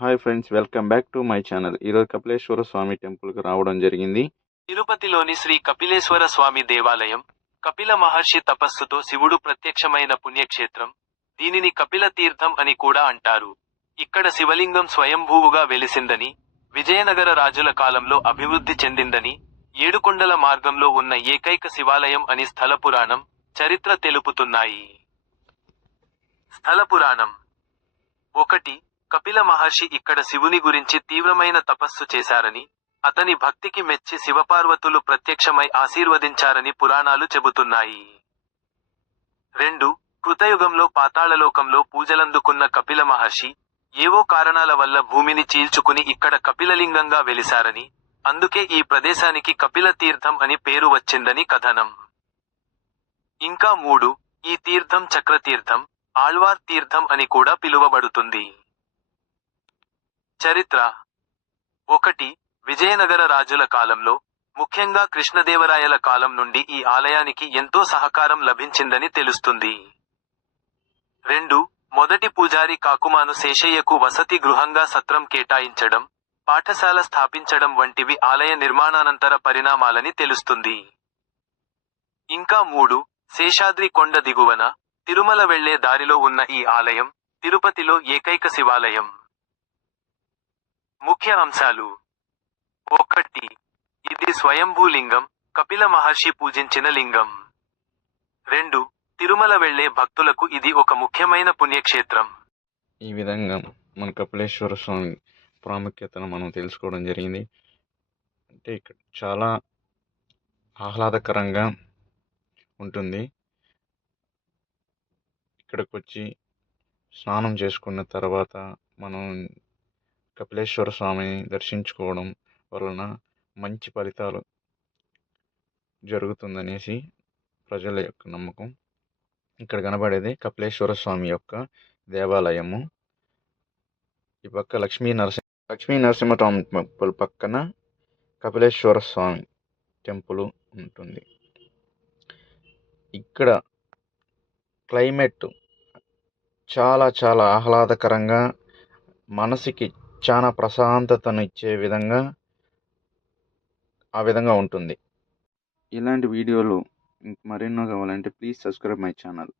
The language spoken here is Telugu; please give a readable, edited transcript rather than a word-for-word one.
Hi friends, welcome back to my channel. ఈరోజు కపిలేశ్వర స్వామి టెంపుల్కి రావడం జరిగింది. తిరుపతిలోని శ్రీ కపిలేశ్వర స్వామి దేవాలయం కపిల మహర్షి తపస్సుతో శివుడు ప్రత్యక్షమైన పుణ్యక్షేత్రం. దీనిని కపిల తీర్థం అని కూడా అంటారు. ఇక్కడ శివలింగం స్వయంభూవుగా వెలిసిందని, విజయనగర రాజుల కాలంలో అభివృద్ధి చెందిందని, ఏడుకొండల మార్గంలో ఉన్న ఏకైక శివాలయం అని స్థల పురాణం, చరిత్ర తెలుపుతున్నాయి. స్థల పురాణం 1. కపిల మహర్షి ఇక్కడ శివుని గురించి తీవ్రమైన తపస్సు చేశారని, అతని భక్తికి మెచ్చి శివపార్వతులు ప్రత్యక్షమై ఆశీర్వదించారని పురాణాలు చెబుతున్నాయి. 2. కృతయుగంలో పాతాళలోకంలో పూజలందుకున్న కపిల మహర్షి, ఏవో కారణాల వల్ల భూమిని చీల్చుకుని ఇక్కడ కపిలలింగంగా వెలిశారని, అందుకే ఈ ప్రదేశానికి కపిల తీర్థం అని పేరు వచ్చిందని కథనం. ఇంకా 3. ఈ తీర్థం చక్రతీర్థం, ఆళ్వార్ తీర్థం అని కూడా పిలువబడుతుంది. చరిత్ర 1. విజయనగర రాజుల కాలంలో, ముఖ్యంగా కృష్ణదేవరాయల కాలం నుండి ఈ ఆలయానికి ఎంతో సహకారం లభించిందని తెలుస్తుంది. 2. మొదటి పూజారి కాకుమాను శేషయ్యకు వసతి గృహంగా సత్రం కేటాయించడం, పాఠశాల స్థాపించడం వంటివి ఆలయ నిర్మాణానంతర పరిణామాలని తెలుస్తుంది. ఇంకా 3. శేషాద్రి కొండ దిగువన, తిరుమల వెళ్లే దారిలో ఉన్న ఈ ఆలయం, తిరుపతిలో ఏకైక శివాలయం. ముఖ్య అంశాలు. 1. ఇది స్వయంభూలింగం, కపిల మహర్షి పూజించిన లింగం. 2. తిరుమల వెళ్లే భక్తులకు ఇది ఒక ముఖ్యమైన పుణ్యక్షేత్రం. ఈ విధంగా మన కపిలేశ్వర స్వామి ప్రాముఖ్యతను మనం తెలుసుకోవడం జరిగింది. అంటే ఇక్కడ చాలా ఆహ్లాదకరంగా ఉంటుంది. ఇక్కడికి వచ్చి స్నానం చేసుకున్న తర్వాత మనం కపిలేశ్వర స్వామిని దర్శించుకోవడం వలన మంచి ఫలితాలు జరుగుతుందనేసి ప్రజల యొక్క నమ్మకం. ఇక్కడ కనబడేది కపిలేశ్వర స్వామి యొక్క దేవాలయము. ఈ పక్క లక్ష్మీ నరసింహ టెంపుల్ పక్కన కపిలేశ్వర స్వామి టెంపుల్ ఉంటుంది. ఇక్కడ క్లైమేట్ చాలా చాలా ఆహ్లాదకరంగా, మనసుకి చాలా ప్రశాంతతను ఇచ్చే విధంగా ఉంటుంది. ఇలాంటి వీడియోలు మరెన్నో కావాలంటే ప్లీజ్ సబ్స్క్రైబ్ మై ఛానల్.